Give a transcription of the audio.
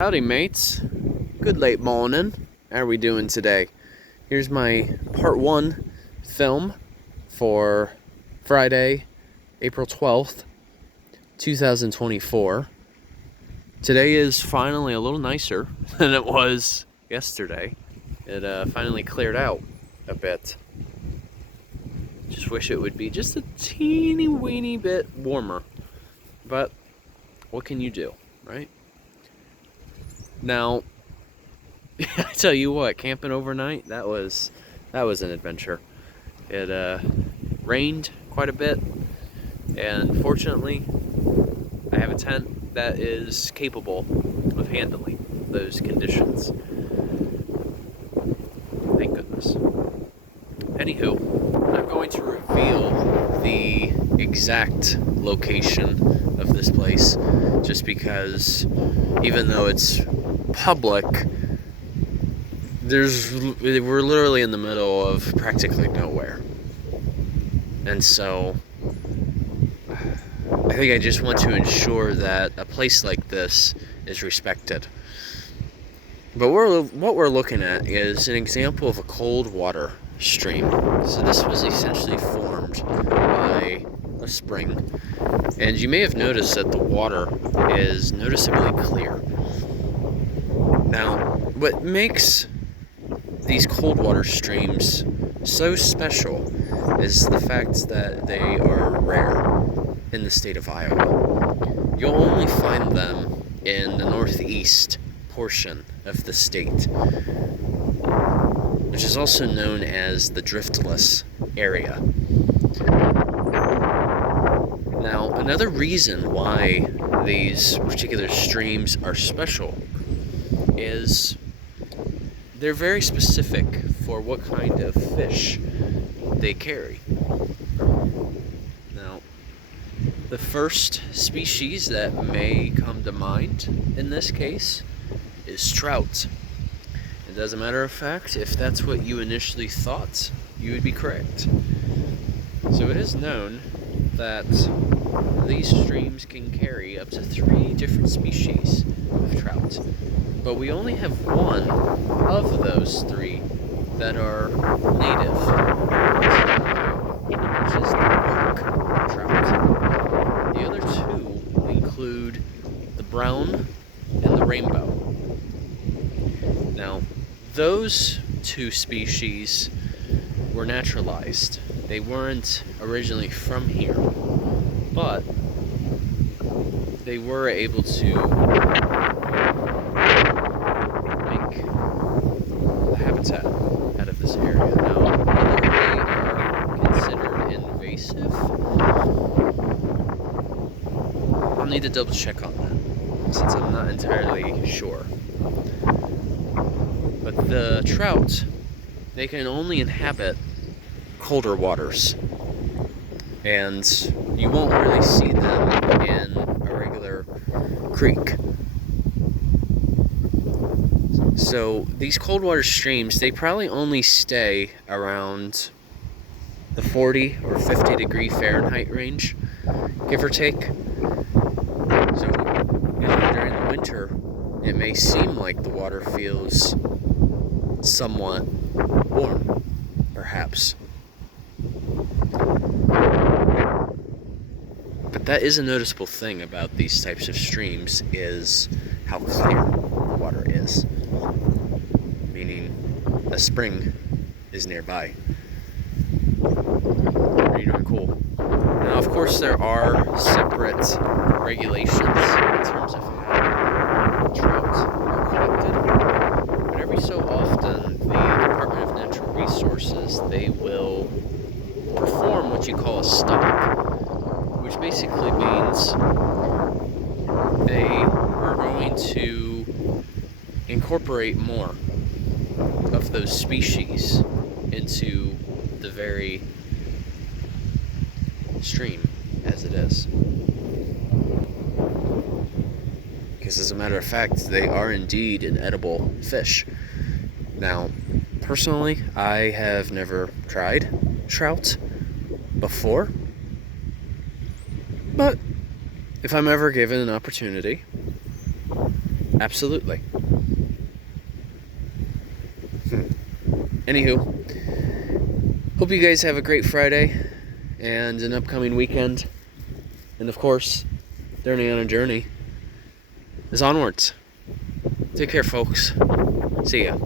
Howdy mates, good late morning. How are we doing today? Here's my part 1 film for Friday, April 12th, 2024. Today is finally a little nicer than it was yesterday. It finally cleared out a bit. Just wish it would be just a teeny weeny bit warmer. But what can you do, right? Now, I tell you what, camping overnight, that was an adventure. It rained quite a bit, and fortunately, I have a tent that is capable of handling those conditions. Thank goodness. Anywho, I'm going to reveal the exact location of this place, just because even though it's public, we're literally in the middle of practically nowhere. And so I think I just want to ensure that a place like this is respected. But what we're looking at is an example of a Coldwater stream. So this was essentially formed by a spring. And you may have noticed that the water is noticeably clear. Now, what makes these Coldwater streams so special is the fact that they are rare in the state of Iowa. You'll only find them in the northeast portion of the state, which is also known as the driftless area. Now, another reason why these particular streams are special is they're very specific for what kind of fish they carry. Now, the first species that may come to mind in this case is trout. And as a matter of fact, if that's what you initially thought, you would be correct. So it is known that these streams can carry up to 3 different species of trout. But we only have one of those 3 that are native, which is the Brook Trout. The other 2 include the brown and the rainbow. Now, those 2 species were naturalized. They weren't originally from here, but they were able to make a habitat out of this area. Now, whether they are considered invasive, I'll need to double check on that, since I'm not entirely sure. But the trout, they can only inhabit colder waters, and you won't really see them in a regular creek. So these coldwater streams, they probably only stay around the 40 or 50 degree Fahrenheit range, give or take. So, during the winter, it may seem like the water feels somewhat warm, perhaps. But that is a noticeable thing about these types of streams, is how clear the water is. Meaning a spring is nearby. Pretty darn cool. Now, of course, there are separate regulations in terms of how trout are collected. But every so often, the Department of Natural Resources, they will perform what you call a stop, which basically means they are going to incorporate more of those species into the very stream as it is. Because as a matter of fact, they are indeed an edible fish. Now, personally, I have never tried trout before, but if I'm ever given an opportunity, Absolutely. Anywho, hope you guys have a great Friday and an upcoming weekend. And of course, Journey on a Journey is onwards. Take care, folks. See ya.